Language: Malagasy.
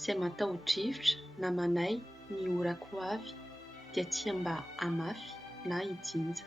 Tsy mataho-drivotra na manay ny orako avy dia tsy mba hamafy na hijinja.